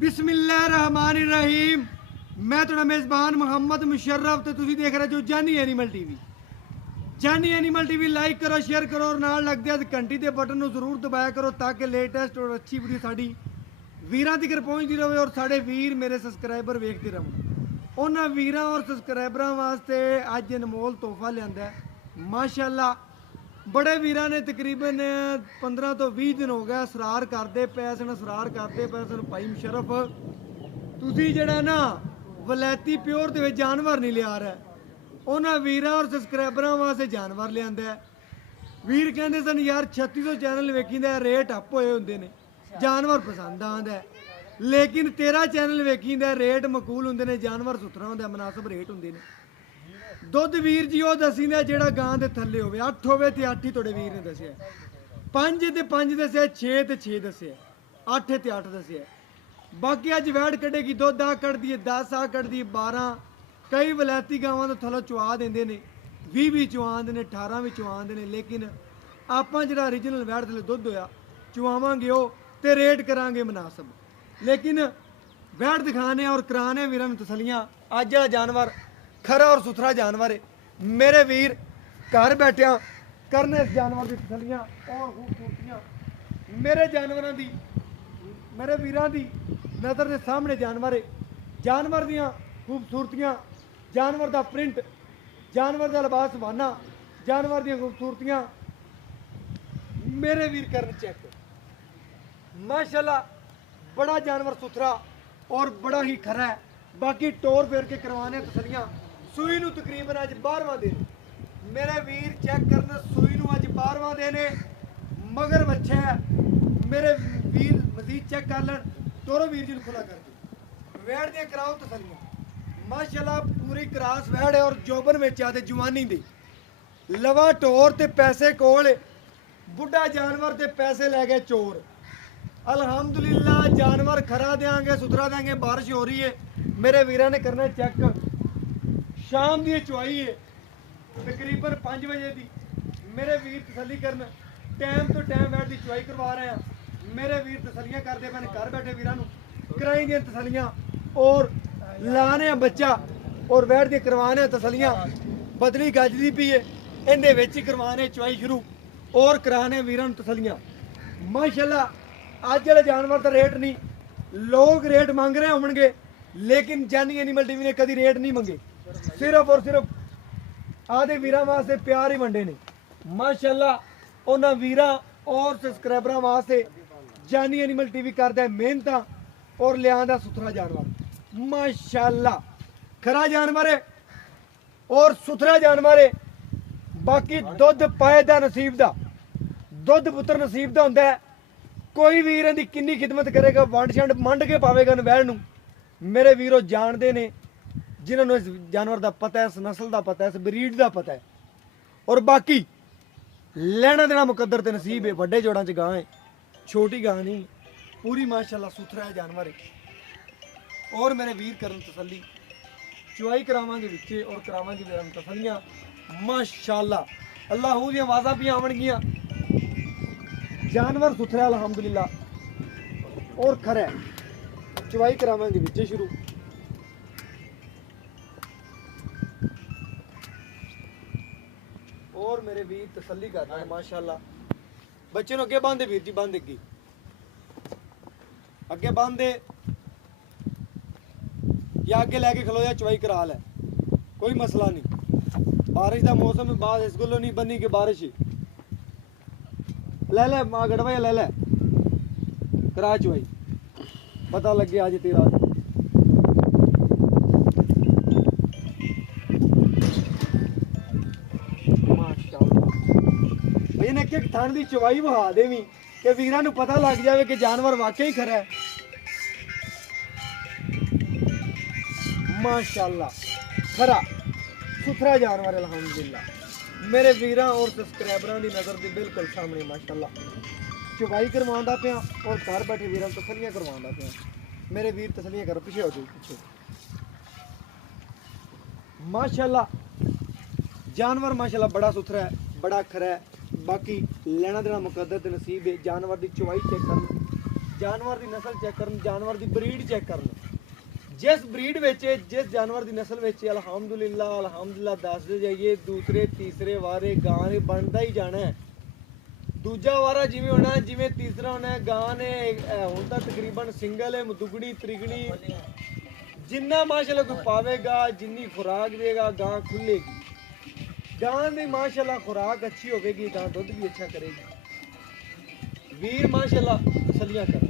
बिस्मिल्लाहिर्रहमानिर्रहीम। मैं थोड़ा मेज़बान मोहम्मद मुशर्रफ तो तुसी देख रहे जो जानी एनिमल टीवी। जानी एनिमल टीवी लाइक करो, शेयर करो और नाल लगदे आ घंटी के बटन को जरूर दबाया करो ताकि लेटेस्ट और अच्छी वीडियो साड़ी वीरां तक पहुँचती रहे और साढ़े वीर मेरे सबसक्राइबर वेखते रहन। उन्होंने वीरां और सबसक्राइबरां वास्ते अज अनमोल तोहफा लिया माशाअल्लाह। बड़े वीरां ने तकरीबन 15 तो 20 दिन हो गए असरार करते पे सन भाई मुशर्रफ तुसी जड़ा ना वलैती प्योर दे जानवर नहीं लिया रहा। उन्होंने वीरां और सबसक्राइबरां वास्ते जानवर लिया। वीर कहते सन यार 3600 चैनल वेखींदा रेट अप होए हुंदे ने, जानवर पसंद आंदा है, लेकिन तेरा चैनल वेखींदा रेट मकूल हुंदे ने, जानवर सुथरा हुंदा, मुनासिब रेट हुंदे ने। दुध वीर जी वो दसींदा जेड़ा गां दे थल्ले होवे, 8 होवे ते 8 ही तोड़े वीर ने दसिया, 5 ते 5 दसिया, 6 ते 6 दसिया, 8 ते 8 दसिया। बाकी अज वैड़ कड्ढेगी, दुध आ कड्ढदी है, 10 आ कड्ढदी है, 12। कई वलैती गावां दे थल्लों चुआ देंदे ने, 20 भी चुआंदे ने, 18 भी चुआंदे ने। लेकिन आपां जेड़ा ओरिजिनल वैड़ थल्ले दुध होया चुआवांगे ओ ते रेट करांगे मुनासिब। लेकिन वैड़ दिखाने और कराने वीरां नूं तसल्लियां। अज वाला जानवर खरा और सुथरा जानवर है। मेरे वीर घर बैठिया करने इस जानवर की तसल्लियां और खूबसूरतियां मेरे जानवरों की, मेरे वीरां की नज़र के सामने जानवर है। जानवर दियां खूबसूरतियां, जानवर का प्रिंट, जानवर का लिबास वाना, जानवर दियां खूबसूरतियां मेरे वीर करन चेक माशाल्लाह। बड़ा जानवर सुथरा और बड़ा ही खरा है। बाकी टोर फेर के करवाने तसल्लियां। सूई नूं तकरीबन अज 12वां दिन मेरे वीर चेक करन, सूई नूं अज 12वां दिन है। मगर बच्चा है मेरे वीर मजीद चेक कर लें। तोरो वीर जी नूं खुला कर दो, वैड़ दियां कराओ तसल्लियां माशाल्लाह। पूरी क्रास वैड़ है और जोबन विच आ ते जवानी दी लवा टोर ते पैसे कोल। बुढ़ा जानवर ते पैसे लै गए चोर। अल्हम्दुलिल्लाह जानवर खरा देंगे, सुथरा देंगे। बारिश हो रही है, मेरे वीरां ने करना चेक। शाम की चुआई है तकरीबन 5 बजे की। मेरे वीर तसल्ली करन, टाइम तो टाइम वैड़ की चुआई करवा रहे हैं। मेरे वीर तसल्लियां करते पे घर बैठे वीरां नूं कराई दियां तसल्लियां और लाने बच्चा और वैड़ दी करवाने तसल्लियां। बदली गजदी पी है, इहदे विच ही करवाने चुआई शुरू और कराने वीरां नूं तसल्लियां माशाल्लाह। अज वाले जानवर का रेट नहीं, लोग रेट मंग रहे होंगे, लेकिन जानी एनिमल टीवी ने कभी रेट नहीं मंगे। सिर्फ और सिर्फ आधे वीरां वास्ते प्यार ही वंडे ने माशाल्लाह। उन्हां वीरां और सबसक्राइबरां वास्ते जानी एनिमल टीवी करदा है मेहनतां और लियांदा सुथरा जानवर माशाल्लाह। खरा जानवर है और सुथरा जानवर है। बाकी दुध पाए दा नसीब दा, दुध पुत्र नसीब दा हुंदा है। कोई वीर इहदी किन्नी खिदमत करेगा, वंड छंड मंड के पावेगा वैड़ नूं। मेरे वीरों जानते ने जिन्होंने इस जानवर का पता है, इस नस्ल का पता है, इस ब्रीड का पता है। और बाकी लेना देना मुकद्दर ते नसीब है। वड्डे जोड़ां च गां है, छोटी गां नहीं, पूरी माशाल्लाह सुथरा है जानवर है। और मेरे वीर करन तसल्ली, चुआई करावांगे विचे और करावांगे वीरां तसल्लियां माशाल्लाह। अल्लाह दी आवाज़ां भी आवणगियां। जानवर सुथरा है अल्हम्दुलिल्लाह और खरा है। चुआई करावांगे विचे शुरू। और मेरे वीर तसल्ली कर रहे हैं माशाल्लाह। बच्चे अगे बांधे वीर जी, बांधे अगे बांधे या अगे लैके खलो या चुआई करा लै, कोई मसला नहीं। बारिश का मौसम बाद इस गलो नहीं बनी कि बारिश ले लै मां गड़वा ले लै करा चुआई, पता लगे अज तेरा। एक थान की चुवाई बहा देवी कि वीरां नूं पता लग जाए कि जानवर वाकई खरा है माशाल्लाह। खरा सुथरा जानवर अल्हम्दुलिल्लाह। मेरे वीरां और सबसक्राइबरां की नज़र के बिल्कुल सामने माशाल्लाह। चुवाई करवांदा पिया और घर बैठे वीरां तसल्लियां करवांदा पिया। मेरे वीर तसल्लियां कर, पिछे हो जाओ पिछे माशाल्लाह। जानवर माशाल्लाह बड़ा सुथरा है, बड़ा खरा है। बाकी लेना देना मुकद्दर ते नसीब है। जानवर की चुवाई चेक कर, ਜਾਨਵਰ ਦੀ ਨਸਲ ਚੈੱਕ ਕਰਨ, ਜਾਨਵਰ ਦੀ ਬਰੀਡ ਚੈੱਕ ਕਰਨ। ਜਿਸ ਬਰੀਡ ਵਿੱਚ ਜਿਸ ਜਾਨਵਰ ਦੀ ਨਸਲ ਵਿੱਚ ਅਲਹਮਦੁਲਿਲਾ ਦੱਸਦੇ ਜਾਈਏ, ਦੂਸਰੇ ਤੀਸਰੇ ਵਾਰੇ ਗਾਂ ਨੇ ਬਣਦਾ ਹੀ ਜਾਣਾ ਹੈ। ਦੂਜਾ ਵਾਰਾ ਜਿਵੇਂ ਹੋਣਾ ਜਿਵੇਂ ਤੀਸਰਾ ਹੋਣਾ। ਗਾਂ ਨੇ ਹੁਣ ਤਾਂ ਤਕਰੀਬਨ ਸਿੰਗਲ ਹੈ, ਦੁਗਣੀ ਤ੍ਰਿਗਣੀ ਜਿੰਨਾ ਮਾਸ਼ਾਅੱਲਾ ਕੋਈ ਪਾਵੇਗਾ, ਜਿੰਨੀ ਖੁਰਾਕ ਦੇਗਾ ਗਾਂ ਖੁੱਲੇਗੀ। ਗਾਂ ਦੀ ਮਾਸ਼ਾਅੱਲਾ ਖੁਰਾਕ ਅੱਛੀ ਹੋਵੇਗੀ, ਗਾਂ ਦੁੱਧ ਵੀ ਅੱਛਾ ਕਰੇਗੀ। ਵੀਰ ਮਾਸ਼ਾਅੱਲਾ ਤਸੱਲੀਆਂ ਕਰ,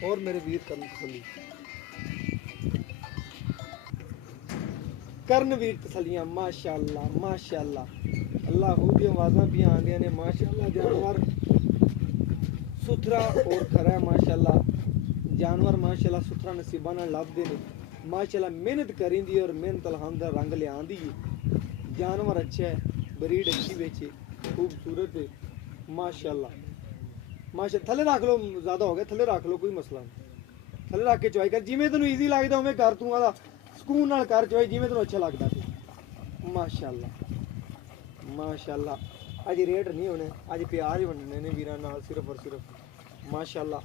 और मेरे वीर कर्ण तसली कर्णवीर तसलियां माशाअल्लाह माशाअल्लाह। अल्लाह दी आवाज़ां भी आंदियां ने माशाअल्लाह। जानवर सुथरा और खरा है माशाअल्लाह। जानवर माशाअल्लाह सुथरा नसीबां नाल लभदे ने माशाअल्लाह। मेहनत करिंदी और मेहनत अल्हम्दुलिल्लाह रंग लियांदी है। जानवर अच्छा है, ब्रीड अच्छी बेचे, खूबसूरत है माशाअल्लाह माशा। थले रख लो, ज़्यादा हो गया, थले रख लो, कोई मसला नहीं। थले रख के चुआई कर, जिमें तेन ईजी लगता उमें कर, तू आदा सुकून नाल कर चुआई जिमें तेन अच्छा लगता है माशाअल्लाह माशाअल्लाह। अज रेट नहीं होने, अज प्यार ही वंडने ने वीरां नाल सिर्फ और सिर्फ माशाअल्लाह।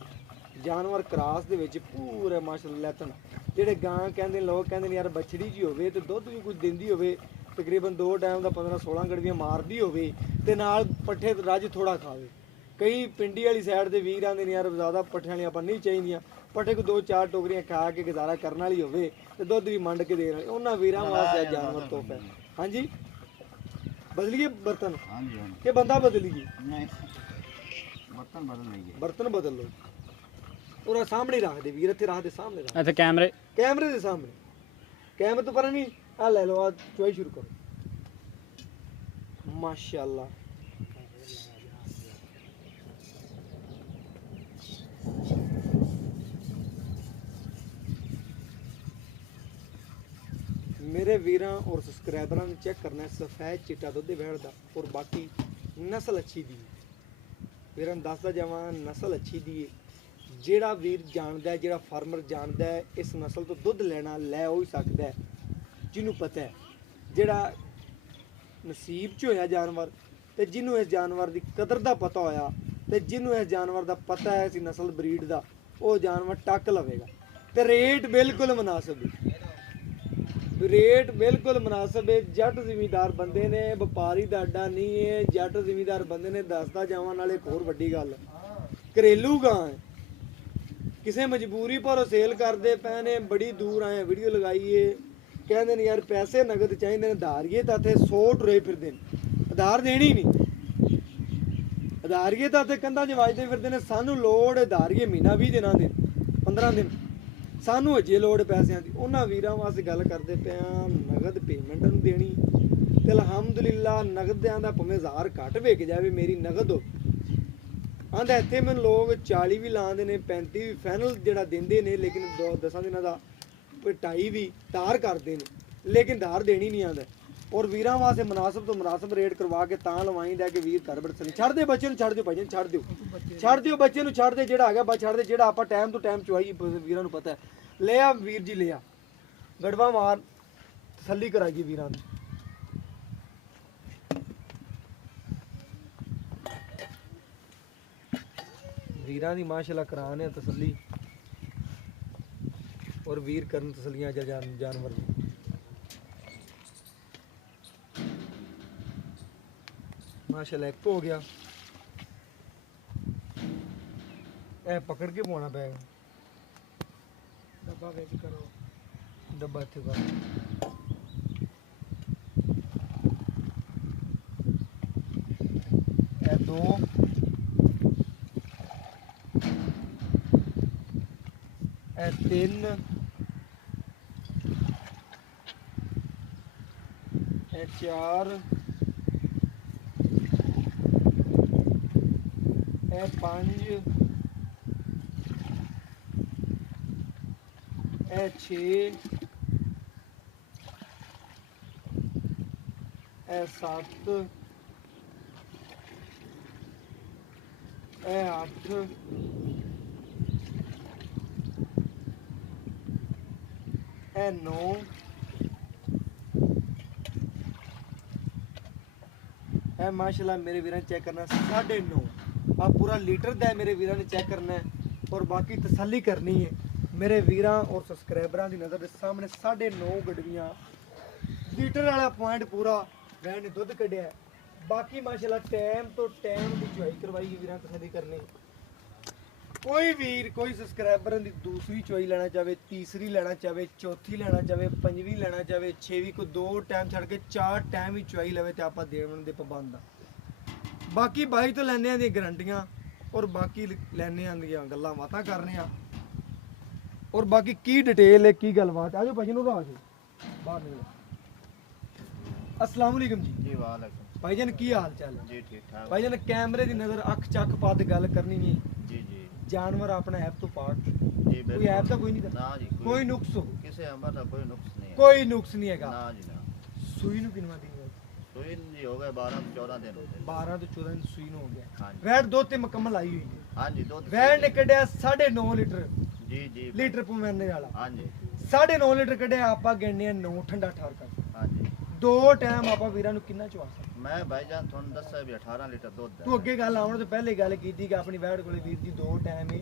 जानवर क्रास दे विच पूरे माशाअल्लाह लैतन जेहड़े गां कहंदे लोग कहंदे ने यार बछड़ी जी होवे ते दुੱਧ भी कुछ दिंदी होवे, तकरीबन 2 टाइम दा 15-16 गड़वियां मारदी होवे ते नाल पट्ठे रज थोड़ा खावे। कई पिंडी वाली साइड के वीर आते यार ज़्यादा पट्ठे वाली आप नहीं चाहिए, पट्ठे को 2-4 टोकरियां खा के गुजारा करने वाली होवे ते दुध भी मंड के देने उन्होंने वीरां वास्ते जानवर तोहफा है। हाँ जी बदलिए बर्तन के बंदा बदलिए बर्तन बदल लो और सामने रख दे वीर, इत्थे रख दे सामने रख। अच्छा कैमरे कैमरे के सामने, कैमरे तो पर नहीं आ ले लो, आज चुआई शुरू करो माशाअल्लाह। मेरे वीरां और सबसक्राइबरां ने चेक करना है सफेद चिट्टा दुध वैड़ दा और बाकी नस्ल अच्छी दी वीरां दसदा जावां नस्ल अच्छी दी है। जेड़ा वीर जानदा है, जेड़ा फार्मर जानदा है इस नस्ल तो दुध लेना लै हो ही सकदा है, जिन्हों पता है जेड़ा नसीब च होया जानवर ते जिन्हों इस जानवर की कदर का पता होया ते जिन्हों इस जानवर का पता है इस नस्ल ब्रीड का, वो जानवर टक लवेगा। ते रेट बिल्कुल मुनासिब है, रेट बिल्कुल मुनासिब है। जट जिमीदार बंदे ने, व्यापारी का अड्डा नहीं है, जट जिमीदार बंदे ने। दसदा जावां नाल एक होर वड्डी गल, घरेलू गां है, किसी मजबूरी पर सेल करते पे ने। बड़ी दूर आए वीडियो लगाइए, कहते हैं यार पैसे नगद चाहिए ने, आधारिए तो इतने 100 टुरे फिरते हैं, आधार देनी नहीं, आधारिए तो इतने कंधा च वजदे फिरते हैं। सानू लोड़ आधारिए महीना 20 दिन दे 15 दिन, सानू अजे लोड़ पैसों की। उन्होंने वीरां वास्ते गल करते पे नगद पेमेंट देनी ते अल्हम्दुलिल्लाह नगदियां दा भावें 1000 घट विक जाए मेरी नगद हो। आंदा इत्थे मैनूं लोग 40 भी लाते हैं, 35 भी फाइनल जिहड़ा दिंदे ने, लेकिन 10 दिनों का 2.5 भी धार करते हैं, लेकिन धार देनी नहीं आंदा। और वीरां वास्ते मुनासिब तो मुनासिब रेट करवा के तां लवाईंदा कि वीर घर बड़ छड़ दे बच्चे नूं, छड़ दिओ भाई छड़ दिओ, छड़ दिओ बच्चे नूं, छड़ दे जिहड़ा आ गया बस छड़ दे, जिहड़ा आपां टाइम तो टाइम चुआई वीरां नूं पता है। ले आ वीर जी ले आ, गड़वा मार तसल्ली कराइए वीरां दी। वीरां दी माशाअल्लाह कराने तसल्ली और वीर करन तसल्लियां जानवर दी। माशाअल्लाह एक हो गया, ए पकड़ के पौना पैगा, डब्बा वेच करो, डब्बा इत्थे करो। ए 2 ए 3 ए 4 ए 5 ए 6 ए 7 ए 8 ए 9 ਇਹ ਮਾਸ਼ਾਅੱਲਾ ਮੇਰੇ ਵੀਰਾਂ ਨੇ ਚੈੱਕ ਕਰਨਾ 9.5 ਆ ਪੂਰਾ ਲੀਟਰ ਦਾ ਹੈ, ਮੇਰੇ ਵੀਰਾਂ ਨੇ ਚੈੱਕ ਕਰਨਾ ਹੈ ਔਰ ਬਾਕੀ ਤਸੱਲੀ ਕਰਨੀ ਹੈ ਮੇਰੇ ਵੀਰਾਂ ਔਰ ਸਬਸਕ੍ਰਾਈਬਰਾਂ ਦੀ ਨਜ਼ਰ ਦੇ ਸਾਹਮਣੇ 9.5 ਗੜਵੀਆਂ ਲੀਟਰ ਵਾਲਾ ਪੁਆਇੰਟ ਪੂਰਾ ਵੈਣ ਨੇ ਦੁੱਧ ਕੱਢਿਆ ਹੈ। ਬਾਕੀ ਮਾਸ਼ਾਅੱਲਾ ਟਾਈਮ ਤੋਂ ਟਾਈਮ ਦੀ ਚੁਆਈ ਕਰਵਾਈ ਵੀਰਾਂ ਤਸੱਲੀ ਕਰਨੀ। ਕੋਈ ਵੀਰ ਕੋਈ ਸਬਸਕ੍ਰਾਈਬਰਾਂ ਦੀ ਦੂਸਰੀ ਚੁਆਈ ਲੈਣਾ ਚਾਹੇ, ਤੀਸਰੀ ਲੈਣਾ ਚਾਹੇ, ਚੌਥੀ ਲੈਣਾ ਚਾਹੇ, ਪੰਜਵੀਂ ਲੈਣਾ ਚਾਹੇ, ਛੇਵੀਂ ਕੋ 2 ਟਾਈਮ ਛੱਡ ਕੇ 4 ਟਾਈਮ ਹੀ ਚੁਆਈ ਲਵੇ ਤੇ ਆਪਾਂ ਦੇਣ ਦੇ ਪਾਬੰਦ ਆ। ਬਾਕੀ ਬਾਈ ਤੋਂ ਲੈਣੇ ਆ ਦੀਆਂ ਗਰੰਟੀਆਂ ਔਰ ਬਾਕੀ ਲੈਣੇ ਆਂ ਦੀਆਂ ਗੱਲਾਂ ਬਾਤਾਂ ਕਰਨੇ ਆ ਔਰ ਬਾਕੀ ਕੀ ਡਿਟੇਲ ਹੈ ਕੀ ਗੱਲਬਾਤ ਆਜੋ ਭਾਜੀ ਨੂੰ ਰਾਜ ਬਾਹਰ ਨਿਕਲੋ। अस्सलाम वालेकुम जी। जी वालेकुम। भाईजान की हाल चाल है? जी ठीक ठाक। भाईजान कैमरे दी नजर अख चक पा के गल करनी नहीं। जी जी। जानवर अपना ऐप तो पाक जी बिल्कुल। कोई ऐप तो कोई नहीं ना जी कोई नुक्स हो किसे अमर का कोई नुक्स नहीं है। कोई नुक्स नहीं हैगा। ना जी ना। सूई नु किनवा दी सुई जी हो गए 12 14 दिन हो गए। 12 तो 14 दिन सूई नु हो गया। हाँ जी। वैट दो ते मुकम्मल आई हुई है। हाँ जी दो वैट ने कढ़िया 9.5 लीटर जी जी लीटर पुमरने वाला। हाँ जी 9.5 लीटर कढ़िया आपा गिनने 9 ठंडा ठार कर। हाँ जी 2 टाइम आपा वीरां नु किन्ना चवा सकते। मैं भाईजान थोन दस भी 18 लीटर दूध तू अगे गल आउण तो पहले गल कीती कि अपनी वैट कोले वीर जी 2 टाइम ही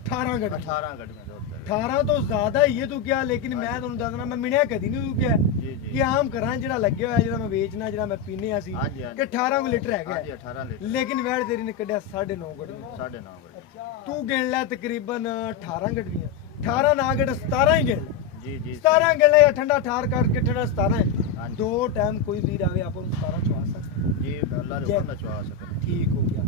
18 गड्डी 18 गड्डी में दूध दे। 18 तो ज्यादा ही है तू क्या लेकिन मैं ਤੁਹਾਨੂੰ ਦੱਸਣਾ ਮੈਂ ਮਿਣਿਆ ਕਦੀ ਨਹੀਂ ਤੂੰ ਕਿਹਾ जी जी ਕਿ ਆਮ ਕਰਾਂ ਜਿਹੜਾ ਲੱਗਿਆ ਹੋਇਆ ਜਿਹੜਾ ਮੈਂ ਵੇਚਣਾ ਜਿਹੜਾ ਮੈਂ ਪੀਨੇ ਆ ਸੀ हाँ जी हाँ ਕਿ जी 18 ਕੁ ਲੀਟਰ हाँ ਹੈਗਾ जी 18 लीटर ਲੇਕਿਨ ਵੈੜ ਤੇਰੀ ਨੇ ਕੱਢਿਆ 9.5 ਗੱਡੀ 9.5 गड्डी। ਤੂੰ ਗਿਣ ਲੈ ਤਕਰੀਬਨ 18 ਗੱਡੀਆਂ 18 ਨਾ ਗੱਡ 17 ਹੀ ਗਿਣ ਲੈ जी जी 17 ਗਿਣ ਲੈ ਜਾਂ ਠੰਡਾ ਠਾਰ ਕਰਕੇ ਠੰਡਾ 17 ਹੈ हाँ जी ਦੋ ਟਾਈਮ ਕੋਈ ਵੀਰ ਆਵੇ ਆਪਾਂ ਨੂੰ 17 ਚਵਾ ਸਕਦਾ जी अल्लाह रे हुक्म चवा सके। ਠੀਕ ਹੋ ਗਿਆ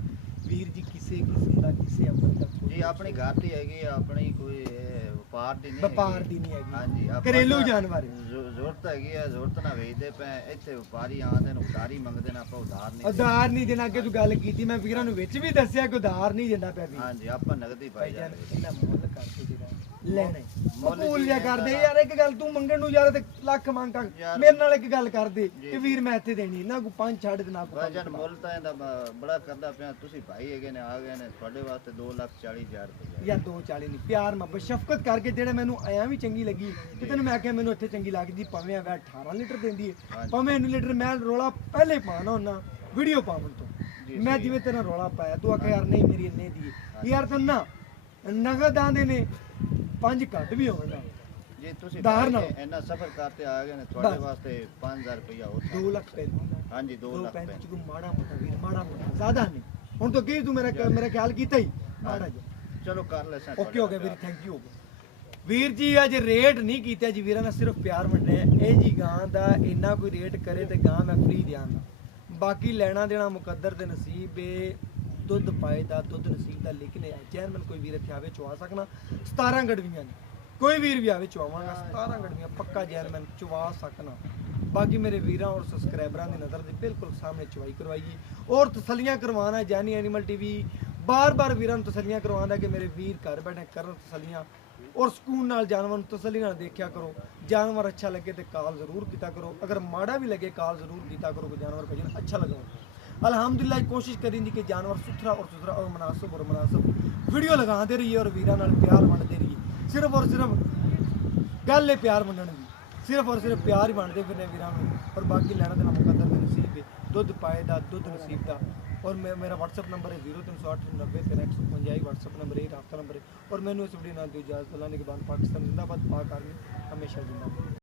ਵੀਰ ਜੀ ਕਿਸੇ ਕਿਸਮ ਦਾ ਕਿਸੇ ਅਮਲ ਦਾ ਕੋਈ जी अपनी घर दी हैगी अपनी कोई ਵਪਾਰ ਦੀ ਨਹੀਂ ਵਪਾਰ ਦੀ ਨਹੀਂ ਹੈਗੀ ਹਾਂਜੀ ਆਪਾਂ ਘਰੇਲੂ ਤਾਂ ਜਾਨਵਰ ਹੈ। ਜ਼ਰੂਰਤ ਹੈਗੀ ਹੈ ਜ਼ਰੂਰਤ ਨਾ ਵੇਚਦੇ ਪਏ ਇੱਥੇ ਵਪਾਰੀ ਆਉਂਦੇ ਨੇ ਉਧਾਰੀ ਮੰਗਦੇ ਨੇ ਆਪਾਂ ਉਧਾਰ ਨਹੀਂ ਉਧਾਰ ਨਹੀਂ ਦੇਣਾ ਅੱਗੇ ਤੂੰ ਗੱਲ ਕੀਤੀ ਮੈਂ ਵੀਰਾਂ ਨੂੰ ਵਿੱਚ ਵੀ ਦੱਸਿਆ ਕਿ ਉਧਾਰ ਨਹੀਂ ਦਿੰਦਾ ਪਿਆ ਵੀ ਹਾਂਜੀ ਆਪਾਂ ਨਗਦੀ ਪਾਈ ਭਾਈਜਾਨ ਜਾਂਦੇ ਇਹਨਾਂ ਮੁੱਲ ਕਰਕੇ ਜਿਹੜਾ ਲੈਣਾ ਮੁੱਲ ਭੂਲ ਜੀ ਜਾ ਕਰਦੇ ਯਾਰ ਇੱਕ ਗੱਲ ਤੂੰ ਮੰਗਣ ਨੂੰ ਯਾਰ ਤੇ ਲੱਖ ਮੰਗ ਕਰ ਯਾਰ- ਮੇਰੇ ਨਾਲ ਇੱਕ ਗੱਲ ਕਰਦੇ ਜੀ। ਕਿ ਵੀਰ ਮੈਂ ਇੱਥੇ ਦੇਣੀ ਨਾ ਕੋ 5 ਛੱਡ ਦੇ ਨਾ ਕੋ ਭਾਈਜਾਨ ਮੁੱਲ ਤਾਂ ਇਹਦਾ ਬੜਾ ਕਰਦਾ ਪਿਆ ਤੁਸੀਂ ਭਾਈ ਹੈਗੇ ਨੇ ਆ ਗਏ ਨੇ ਤੁਹਾਡੇ ਵਾਸਤੇ 2,40,000 ਰੁਪਏ ਯਾਰ 240 ਨਹੀਂ ਪਿਆਰ ਮੁਹੱਬਤ ਸ਼ਫਕਤ ਕਰਕੇ ਜਿਹੜੇ ਮੈਨੂੰ ਆਇਆ ਵੀ ਚੰਗੀ ਲੱਗੀ ਕਿ ਤੈਨੂੰ ਮੈਂ ਕਿਹਾ ਮੈਨੂੰ ਇੱਥੇ ਚੰਗੀ ਲੱਗਦੀ ਭਾਵੇਂ ਆ 18 ਲੀਟਰ ਦਿੰਦੀ ਹੈ ਹਾਂਜੀ। ਭਾਵੇਂ 9 ਲੀਟਰ ਮੈਂ ਰੋਲਾ ਪਹਿਲੇ ਪਾਣਾ ਹੁੰਦਾ ਵੀਡੀਓ ਪਾਉਣ ਤੋਂ ਜੀ, ਮੈਂ ਸਹੀ। ਜਿਵੇਂ ਤੇਰਾ ਰੋਲਾ ਪਾਇਆ ਤੂੰ ਆਖਿਆ ਯਾਰ ਨਹੀਂ ਮੇਰੀ ਇੰਨੇ ਦੀ ਹੈ। ਯਾਰ ਤੈਨੂੰ ਨਾ ਨਗਦ ਆਂਦੇ ਨੇ 5 ਘੱਟ ਵੀ ਹੋਣ ਨਾ ਜੇ ਤੁਸੀਂ ਉਧਾਰ ਭਾਈ ਨਾਲ। ਇੰਨਾ ਸਫਰ ਕਰਤੇ ਆ ਗਏ ਨੇ ਤੁਹਾਡੇ ਬਸ। ਵਾਸਤੇ 5,000 ਰੁਪਇਆ ਹੋਰ 2 ਲੱਖ ਪੈਂਤੀ ਹਾਂਜੀ 2 2 ਲੱਖ ਪੈਂਤੀ ਰੁਪਏ ਚ ਕੋਈ ਮਾੜਾ ਮੋਟਾ ਵੀਰ ਮਾੜਾ ਮੋਟਾ ਜ਼ਿਆਦਾ ਨਹੀਂ ਹੁਣ ਤਾਂ ਕੀ ਤੂੰ ਮੇਰਾ ਖਿਆਲ ਕੀਤਾ ਹੀ ਮਾੜਾ ਜਿਹਾ ਚਲੋ ਕਰ ਲੈ ਸਾਂ ਓਕੇ ਹੋ ਗਿਆ ਵੀਰ ਥੈਂਕ ਯੂ ਹੋ ਗਿਆ ਵੀਰ ਜੀ ਅੱਜ ਰੇਟ ਨਹੀਂ ਕੀਤਾ ਜੀ ਵੀਰਾਂ ਨੇ ਸਿਰਫ ਪਿਆਰ ਵੰਡਿਆ ਇਹ ਜੀ ਗਾਂ ਦਾ ਇੰਨਾ ਕੋਈ ਰੇਟ ਕਰੇ ਤੇ ਗਾਂ ਮੈਂ ਫ੍ਰੀ ਦਿਆਂਗਾ ਬਾਕੀ ਲੈਣਾ ਦੇਣਾ ਮੁਕੱਦਰ ਤੇ ਨਸੀਬ ਏ ਦੁੱਧ ਪਾਏ ਦਾ ਦੁੱਧ ਨਸੀਬ ਦਾ ਲੇਕਿਨ ਜੈਨਮਨ ਕੋਈ ਵੀਰ ਇੱਥੇ ਆਵੇ ਚਵਾ ਸਕਣਾ 17 ਗੜਵੀਆਂ ਨੇ ਕੋਈ ਵੀਰ ਵੀ ਆਵੇ ਚਵਾਵਾਂਗਾ 17 ਗੜਵੀਆਂ ਪੱਕਾ ਜੈਨਮਨ ਚਵਾ ਸਕਣਾ ਬਾਕੀ ਮੇਰੇ ਵੀਰਾਂ ਔਰ ਸਬਸਕ੍ਰਾਈਬਰਾਂ ਦੀ ਨਜ਼ਰ ਦੇ ਬਿਲਕੁਲ ਸਾਹਮਣੇ ਚਵਾਈ ਕਰਵਾਈਏ ਔਰ ਤਸੱਲੀਆਂ ਕਰਵਾਉਣਾ ਜਾਨੀ ਐਨੀਮਲ ਟੀਵੀ ਬਾਰ-ਬਾਰ ਵੀਰਾਂ ਨੂੰ ਤਸੱਲੀਆਂ ਕਰਵਾਉਂਦਾ ਕਿ ਮੇਰੇ ਵੀਰ ਘਰ ਬੈਠੇ ਕਰਨ ਤਸੱਲੀਆਂ ਔਰ ਸਕੂਨ ਨਾਲ ਜਾਨਵਰ ਨੂੰ ਤਸੱਲੀ ਨਾਲ ਦੇਖਿਆ ਕਰੋ ਜਾਨਵਰ ਅੱਛਾ ਲੱਗੇ ਤੇ ਕਾਲ ਜ਼ਰੂਰ ਕੀਤਾ ਕਰੋ ਅਗਰ ਮਾੜਾ ਵੀ ਲੱਗੇ ਕਾਲ ਜ਼ਰੂਰ ਕੀਤਾ ਕਰੋ ਕਿ ਜਾਨਵਰ ਭਜਨ अच्छा लगा अल्हम्दुलिल्लाह कोशिश करेंगे कि जानवर सुथरा और मुनासिब वीडियो लगाते रहिए और वीरां नाल प्यार वंडते रहिए सिर्फ और सिर्फ गल है प्यार वंडण दी सिर्फ और सिर्फ प्यार ही वंडते फिरने वीरां नूं और बाकी लैना देना मुकद्दर दे नसीब है दुध पाए दा दुध नसीब दा और मेरा WhatsApp नंबर है 0308901355 WhatsApp नंबर है राब्ता नंबर है और मैंने इस वीडियो नाल दी इजाजत अल्लाह ने के बाद पाकिस्तान जिंदाबाद पाक आर्मी हमेशा जिंदाबाद।